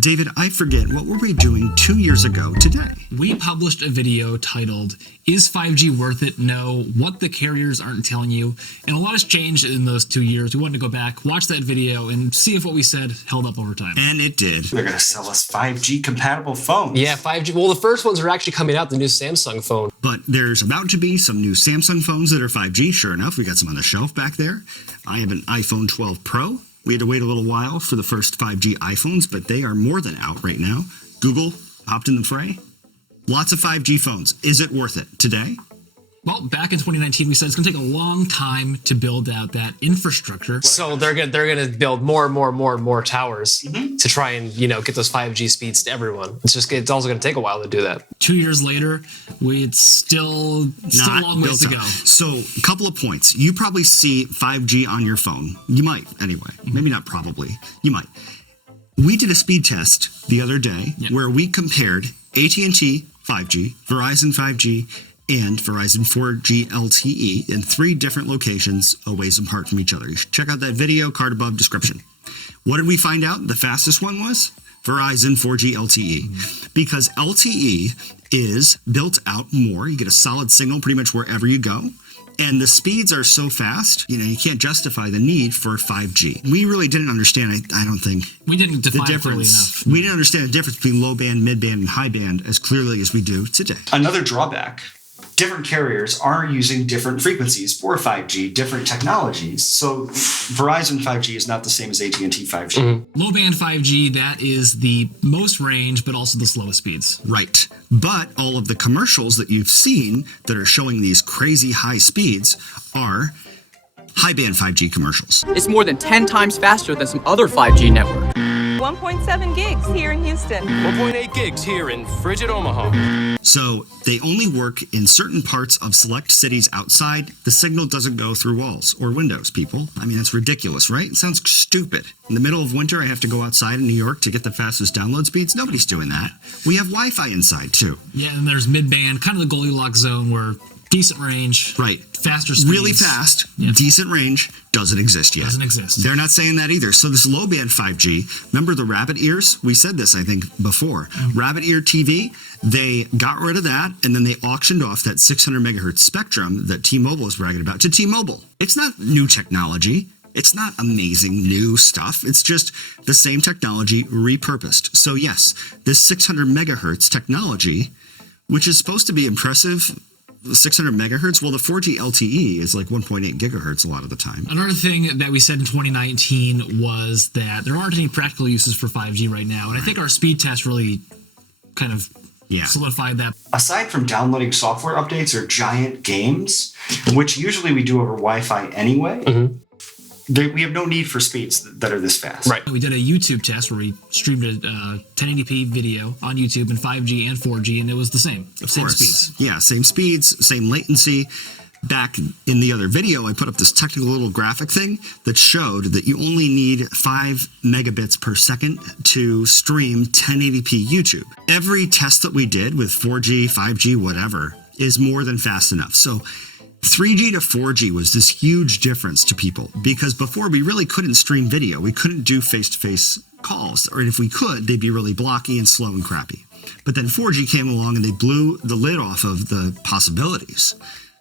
David, I forget, what were we doing 2 years ago today? We published a video titled, Is 5G Worth It? No, What the Carriers Aren't Telling You. And a lot has changed in those 2 years. We wanted to go back, watch that video, and see if what we said held up over time. And it did. They're going to sell us 5G compatible phones. Yeah, 5G. Well, the first ones are actually coming out, the new Samsung phone. But there's about to be some new Samsung phones that are 5G. Sure enough, we got some on the shelf back there. I have an iPhone 12 Pro. We had to wait a little while for the first 5G iPhones, but they are more than out right now. Google hopped in the fray. Lots of 5G phones. Is it worth it today? Well, back in 2019, we said it's going to take a long time to build out that infrastructure. So they're gonna build more and more towers to try and get those 5G speeds to everyone. It's also going to take a while to do that. 2 years later, it's still a long ways to go. So, a couple of points. You probably see 5G on your phone. You might, anyway. Maybe not probably. You might. We did a speed test the other day where we compared AT&T 5G, Verizon 5G, and Verizon 4G LTE in 3 different locations a ways apart from each other. You should check out that video, card above, description. What did we find out? The fastest one was Verizon 4G LTE, because LTE is built out more. You get a solid signal pretty much wherever you go. And the speeds are so fast, you can't justify the need for 5G. We really didn't understand, I don't think, we didn't define the it clearly difference. enough. We didn't understand the difference between low band, mid band, and high band as clearly as we do today. Another drawback, different carriers are using different frequencies for 5G, different technologies. So Verizon 5G is not the same as AT&T 5G. Low band 5G, that is the most range, but also the slowest speeds. Right. But all of the commercials that you've seen that are showing these crazy high speeds are high band 5G commercials. It's more than 10 times faster than some other 5G network. 1.7 gigs here in Houston. 1.8 gigs here in frigid Omaha. So they only work in certain parts of select cities outside. The signal doesn't go through walls or windows, people. I mean, that's ridiculous, right? It sounds stupid. In the middle of winter, I have to go outside in New York to get the fastest download speeds. Nobody's doing that. We have Wi-Fi inside, too. Yeah, and there's mid-band, kind of the Goldilocks zone where decent range, right? Faster speeds. Really fast, decent range, doesn't exist yet. Doesn't exist. They're not saying that either. So this low band 5G, remember the rabbit ears? We said this, I think, before. Rabbit ear TV, they got rid of that, and then they auctioned off that 600 megahertz spectrum that T-Mobile is bragging about to T-Mobile. It's not new technology. It's not amazing new stuff. It's just the same technology repurposed. So yes, this 600 megahertz technology, which is supposed to be impressive, 600 megahertz, well, the 4G LTE is like 1.8 gigahertz a lot of the time. Another thing that we said in 2019 was that there aren't any practical uses for 5G right now, and I think our speed test really kind of solidified that. Aside from downloading software updates or giant games, which usually we do over Wi-Fi anyway, we have no need for speeds that are this fast. Right. We did a YouTube test where we streamed a 1080p video on YouTube in 5G and 4G, and it was the same. Same speeds. Yeah, same speeds, same latency. Back in the other video, I put up this technical little graphic thing that showed that you only need 5 megabits per second to stream 1080p YouTube. Every test that we did with 4G, 5G, whatever, is more than fast enough. So 3G to 4G was this huge difference to people because before we really couldn't stream video. We couldn't do face-to-face calls, or if we could, they'd be really blocky and slow and crappy. But then 4G came along and they blew the lid off of the possibilities.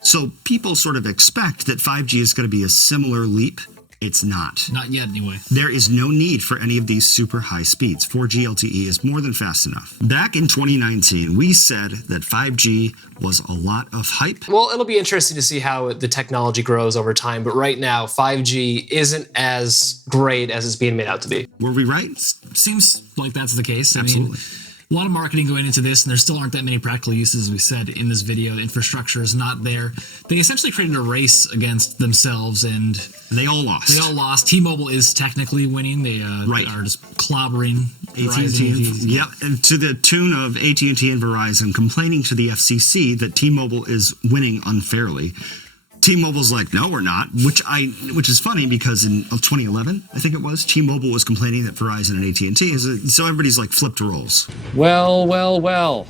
So people sort of expect that 5G is going to be a similar leap. It's not. Not yet, anyway. There is no need for any of these super high speeds. 4G LTE is more than fast enough. Back in 2019, we said that 5G was a lot of hype. Well, it'll be interesting to see how the technology grows over time, but right now, 5G isn't as great as it's being made out to be. Were we right? Seems like that's the case. Absolutely. I mean, a lot of marketing going into this, and there still aren't that many practical uses, as we said in this video. The infrastructure is not there. They essentially created a race against themselves, and they all lost. T-Mobile is technically winning. They are just clobbering AT&T. Yep, and to the tune of AT&T and Verizon complaining to the FCC that T-Mobile is winning unfairly. T-Mobile's like, no, we're not, which is funny because in 2011, I think it was, T-Mobile was complaining that Verizon and AT&T, so everybody's like flipped roles. Well.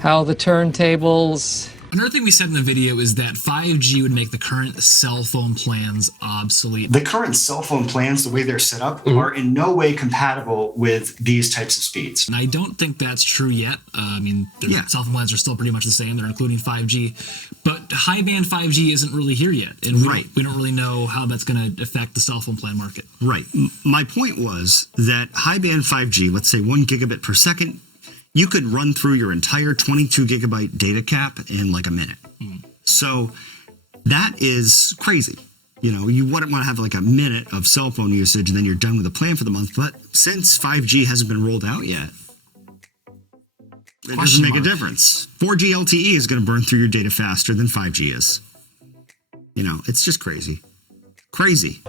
How the turntables Another thing we said in the video is that 5G would make the current cell phone plans obsolete. The current cell phone plans, the way they're set up, are in no way compatible with these types of speeds. And I don't think that's true yet. I mean, their cell phone plans are still pretty much the same. They're including 5G. But high-band 5G isn't really here yet. And we don't really know how that's going to affect the cell phone plan market. Right. My point was that high-band 5G, let's say 1 gigabit per second, you could run through your entire 22 gigabyte data cap in like a minute. So that is crazy. You know, you wouldn't want to have like a minute of cell phone usage and then you're done with the plan for the month. But since 5G hasn't been rolled out yet, it doesn't make a difference. 4G LTE is going to burn through your data faster than 5G is. You know, it's just crazy. Crazy.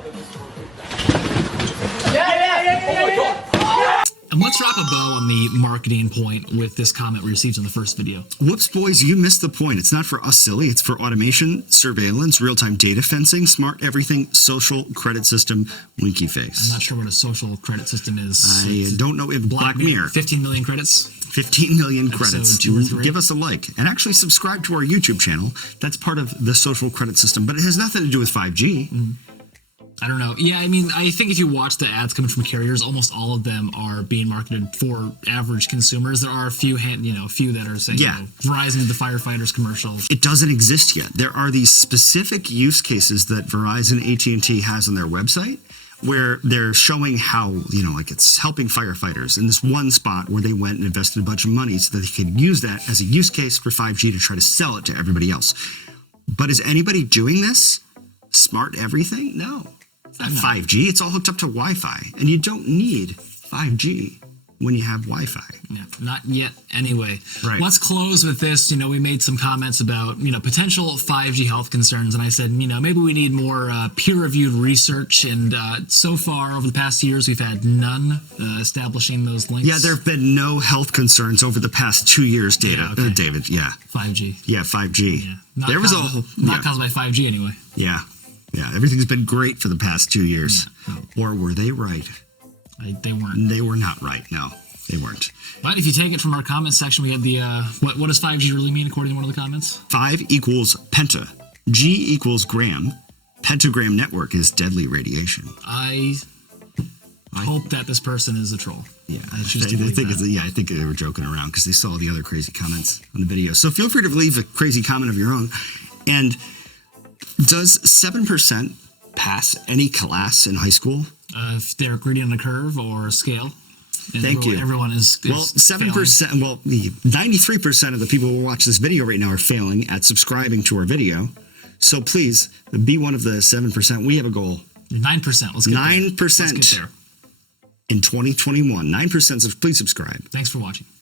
And let's drop a bow on the marketing point with this comment we received in the first video. Whoops, boys, you missed the point. It's not for us silly. It's for automation, surveillance, real-time data fencing, smart everything, social credit system, winky face. I'm not sure what a social credit system is. I don't know if Black Mirror. 15 million credits? 15 million credits. Episode 2 or 3. Give us a like and actually subscribe to our YouTube channel. That's part of the social credit system, but it has nothing to do with 5G. I don't know. Yeah, I mean, I think if you watch the ads coming from carriers, almost all of them are being marketed for average consumers. There are a few, few that are saying, Verizon did the firefighters commercial. It doesn't exist yet. There are these specific use cases that Verizon AT&T has on their website where they're showing how, like it's helping firefighters in this one spot where they went and invested a bunch of money so that they could use that as a use case for 5G to try to sell it to everybody else. But is anybody doing this? Smart everything? No. It's not 5G. It's all hooked up to Wi-Fi. And you don't need 5G when you have Wi-Fi. Yeah, not yet anyway. Right. Let's close with this. We made some comments about, potential 5G health concerns. And I said, maybe we need more peer-reviewed research. And so far, over the past years, we've had none establishing those links. Yeah, there have been no health concerns over the past 2 years, David. Yeah, okay. David, yeah. 5G. Yeah, 5G. Yeah. Not caused by 5G anyway. Yeah. Yeah, everything's been great for the past 2 years. Yeah. Or were they right? They weren't. They were not right. No, they weren't. But if you take it from our comment section, we had the, what does 5G really mean according to one of the comments? 5 equals penta. G equals gram. Pentagram network is deadly radiation. I hope that this person is a troll. Yeah, I think they were joking around because they saw the other crazy comments on the video. So feel free to leave a crazy comment of your own. And does 7% pass any class in high school? If they're gradient on a curve or a scale. Thank you. Everyone is 7%. failing. Well, 93% of the people who watch this video right now are failing at subscribing to our video. So please be one of the 7%. We have a goal. 9%. Let's get 9%. Let's get there. In 2021. 9%. So please subscribe. Thanks for watching.